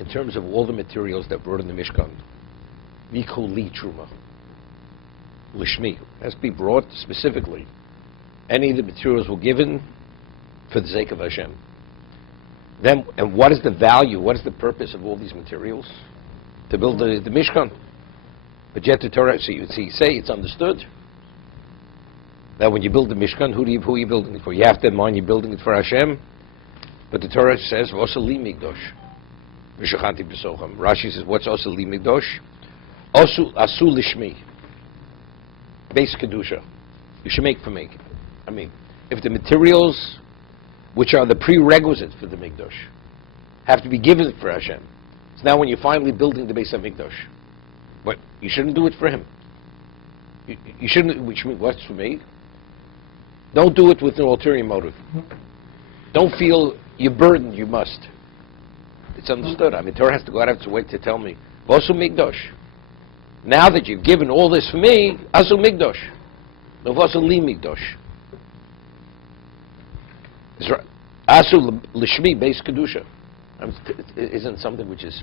in terms of all the materials that brought in the Mishkan, Mikuli Truma, Lishmi, has to be brought specifically. Any of the materials were given for the sake of Hashem. Then, and what is the value, what is the purpose of all these materials? To build the Mishkan. But yet the Torah, so you say it's understood that when you build the Mishkan, who are you building it for? You have to have in mind you're building it for Hashem. But the Torah says, "V'osa li migdosh." V'shachanti b'socham. Rashi says, "What's osa li migdosh?" Asu lishmi. Base kedusha. You should make for me. I mean, if the materials, which are the prerequisites for the Mikdash, have to be given for Hashem, so now when you're finally building the base of Mikdash, but you shouldn't do it for Him. You shouldn't. Which means what's for me? Don't do it with an ulterior motive. Don't feel you're burdened. You must. It's understood. I mean, Torah has to go out of its way to tell me, "Vosu Mikdash." Now that you've given all this for me, Asu Mikdash. No, Vosu li Mikdash. Asu lishmi base kedusha. It isn't something which is,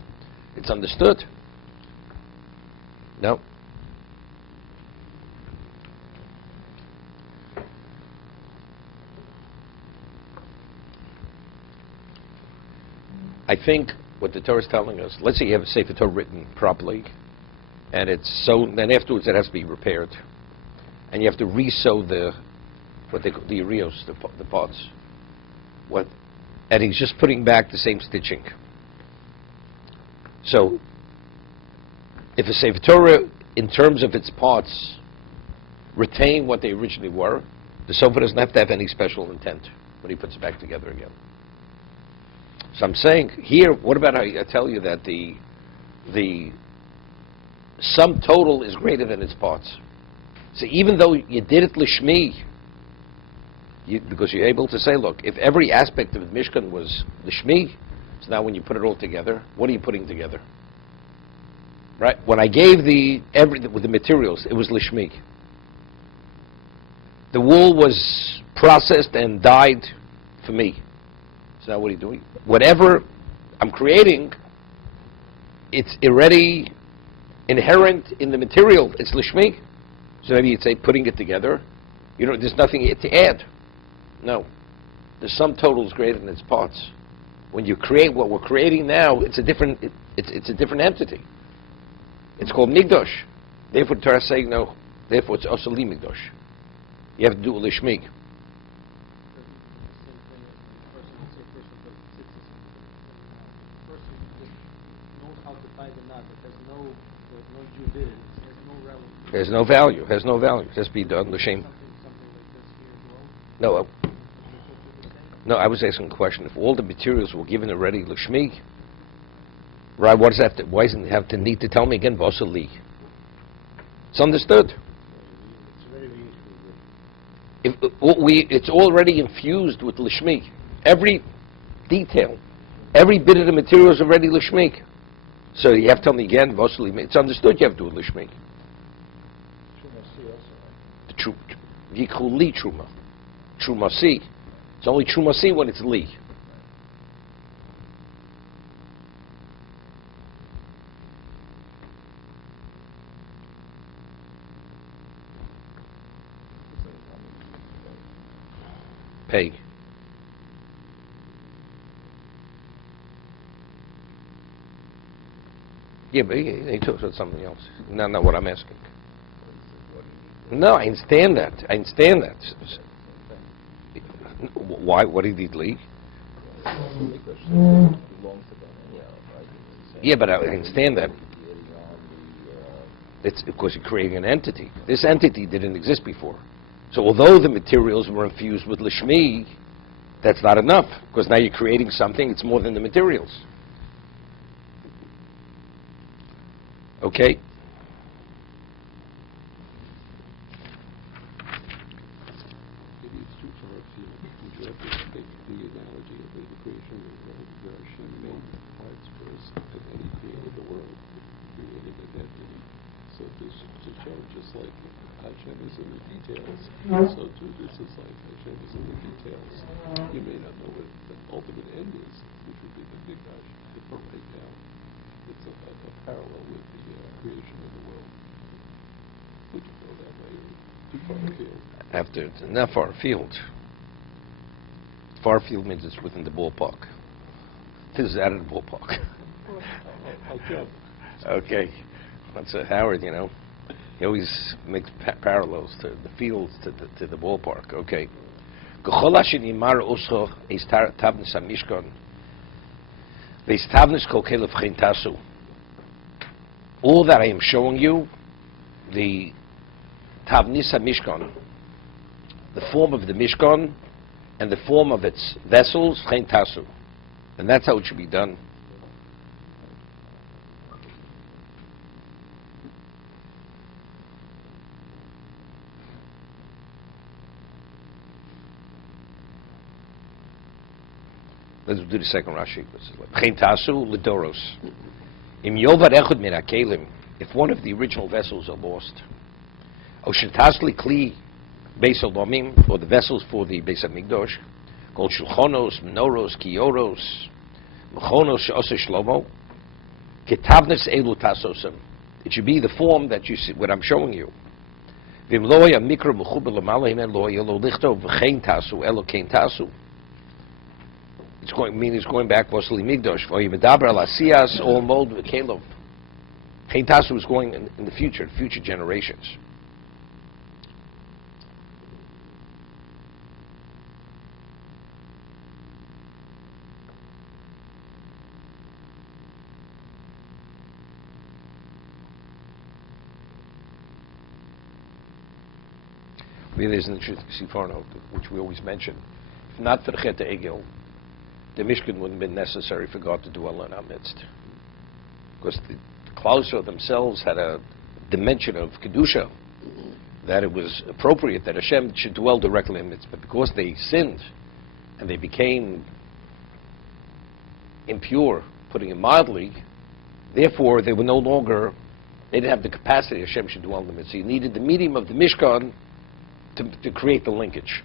it's understood. No. I think what the Torah is telling us, let's say you have a Sefer Torah written properly, and it's sewn, then afterwards it has to be repaired. And you have to re-sew the areos, the parts. And he's just putting back the same stitching. So, if a Sefer Torah, in terms of its parts, retain what they originally were, the Sofer doesn't have to have any special intent when he puts it back together again. So I'm saying here, what about I tell you that the sum total is greater than its parts. So even though you did it lishmi, because you're able to say, look, if every aspect of the Mishkan was lishmi, so now when you put it all together, what are you putting together? Right? When I gave with the materials, it was lishmi. The wool was processed and dyed for me. So now what are you doing? Whatever I'm creating, it's already inherent in the material. It's lishmi. So maybe you'd say putting it together, there's nothing to add. No. The sum total is greater than its parts. When you create what we're creating now, it's a different entity. It's called Migdosh. Therefore, the Torah is saying no. Therefore, it's also li Migdosh. You have to do a lishmi. There's no value. Has no value. It has to be done l'shem. No. I was asking a question. If all the materials were given already l'shmi, right? What does that? Why doesn't it have to need to tell me again? V'osa li. It's understood. It's already infused with l'shmi. Every detail, every bit of the material is already l'shmi. So you have to tell me again, v'osa li. It's understood. You have to do l'shmi. Yichuli Truma. Trumasi. It's only Trumasi when it's Li. Pay. Yeah, but he talks about something else. Not what I'm asking. No, I understand that. Why? What did he leave? Yeah, but I understand that. It's because you're creating an entity. This entity didn't exist before. So although the materials were infused with lishmi, that's not enough, because now you're creating something, it's more than the materials. Okay? So just to show, just like Hashem is in the details, so too this is like Hashem is in the details. You may not know what the ultimate end is, which would be the Mikdash, but right now it's a parallel with the creation of the world. Would you go that way or too far afield? After it's not far afield. Far field means it's within the ballpark. This is out of the ballpark. I'll jump. Okay. That's Howard, you know. He always makes parallels to the fields, to the ballpark. Okay. All that I am showing you, the Tavnis HaMishkan, the form of the Mishkan, and the form of its vessels, chen tasu. And that's how it should be done. Let's do the second Rashi. Chen tasu ledoros. Im yovad echad min hakelim, if one of the original vessels are lost, o shetasli kli Beis Olomim, or the vessels for the Beis HaMikdash, called Shulchonos, Menoros, Kioros, Mechonos She'oseh Shlomo, Ketavnes Elu Tasosim. It should be the form that you see, what I'm showing you. Vim lo ya mikro mechuber l'mala himen lo ya lo lichto v'chein tasu elo kein tasu. It's going back Vosli Migdosh. V'oy medaber al asiyas all mold v'kelov. Kein tasu is going in the future generations. There's an interesting footnote, which we always mention. If not for the Chet Egel, the Mishkan wouldn't have been necessary for God to dwell in our midst. Because the Klal Yisrael themselves had a dimension of Kedusha, that it was appropriate that Hashem should dwell directly in the midst. But because they sinned, and they became impure, putting it mildly, therefore they were no longer, they didn't have the capacity Hashem should dwell in the midst. So you needed the medium of the Mishkan to create the linkage.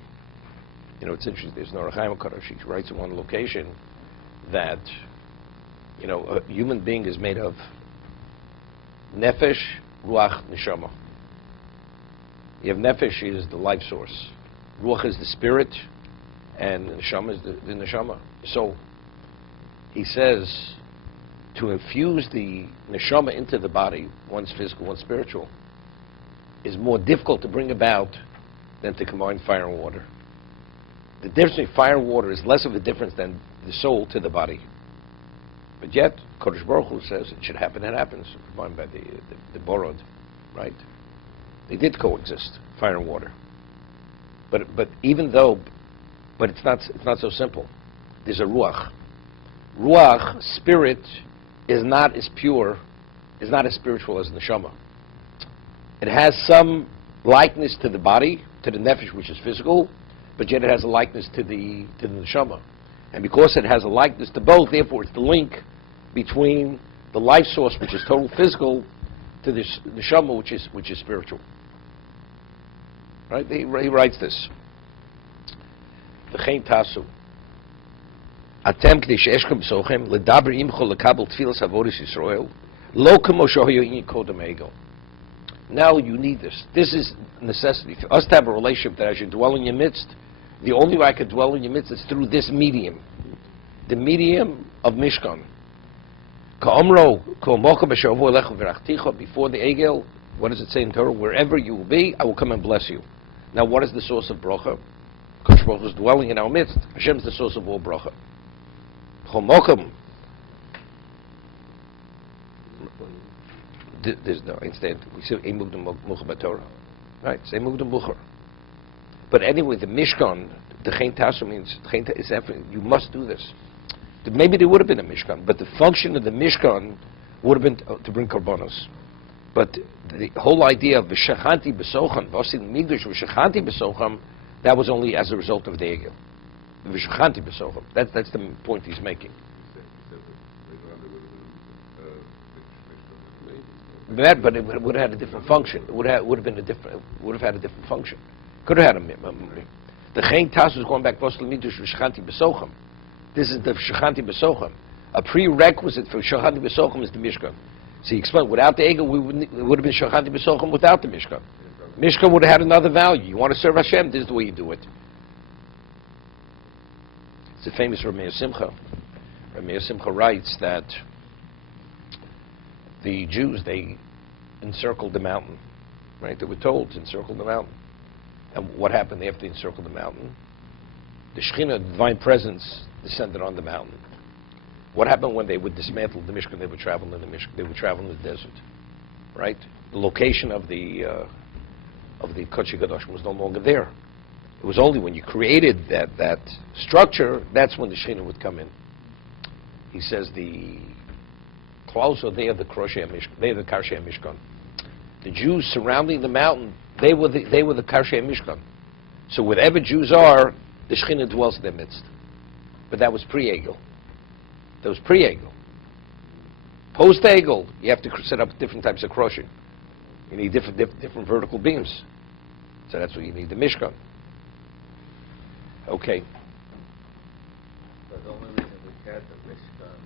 You know, it's interesting, there's Nora Chaim HaKadosh, he writes in one location that, you know, a human being is made of nefesh, ruach, neshama. You have nefesh is the life source, ruach is the spirit, and neshama is the neshama. So, he says, to infuse the neshama into the body, one's physical, one's spiritual, is more difficult to bring about than to combine fire and water. The difference between fire and water is less of a difference than the soul to the body. But yet, Kodesh Baruch Hu says it should happen, it happens, combined by the Borod, right? They did coexist, fire and water. But even though, but it's not so simple. There's a Ruach. Ruach, spirit, is not as pure, is not as spiritual as Neshama. It has some likeness to the body, to the nefesh, which is physical, but yet it has a likeness to the neshama. And because it has a likeness to both, therefore it's the link between the life source, which is total physical, to the neshama, which is spiritual. Right? He writes this. V'chein tasu. Atem k'dei she'eshkem b'sochem ledaber imcho lekabel tfilas avodas Yisrael lo kamo shohayu in kodem ego. Now you need this. This is necessity. For us to have a relationship that I should dwell in your midst, the only way I could dwell in your midst is through this medium. The medium of Mishkan. Before the Egel, what does it say in Torah? Wherever you will be, I will come and bless you. Now what is the source of bracha? Kodesh Baruch Hu is dwelling in our midst. Hashem is the source of all bracha. There's no, instead, we say Emugdam Mucha B'Torah. Right, it's Emugdam Mucha. But anyway, the Mishkan, the Chen Tasu means, you must do this. Maybe there would have been a Mishkan, but the function of the Mishkan would have been to bring Korbanos. But the whole idea of V'shachanti B'socham, V'osin Migdash V'shachanti B'socham, that was only as a result of the Egel. V'shachanti B'socham. That's the point he's making. But it would have had a different function. It would have been a different. It would have had a different function. Could have had the Chen Tas was going back to Shechanti B'Sochem. This is the Shechanti B'Sochem. A prerequisite for Shechanti B'Sochem is the Mishkan. So he explained, without the Egel, it would have been Shechanti B'Sochem without the Mishkan. Mishkan would have had another value. You want to serve Hashem, this is the way you do it. It's a famous Rameir Simcha. Rameir Simcha writes that the Jews, they encircled the mountain. Right? They were told to encircle the mountain. And what happened after they encircled the mountain? The Shekhinah, divine presence, descended on the mountain. What happened when they would dismantle the Mishkan? They would travel in the Mishkan. They would travel in the desert, right? The location of the Kodesh Kadosh was no longer there. It was only when you created that structure, that's when the Shekhinah would come in. He says the Klaus, they are the Karshei Mishkan. They are the Karshei Mishkan. The Jews surrounding the mountain, they were the Karshei Mishkan. So wherever Jews are, the Shekhinah dwells in their midst. But that was pre-Egel. That was pre-Egel. Post-Egel, you have to set up different types of crushing. You need different vertical beams. So that's what you need, the Mishkan. Okay. But the only reason we had the Mishkan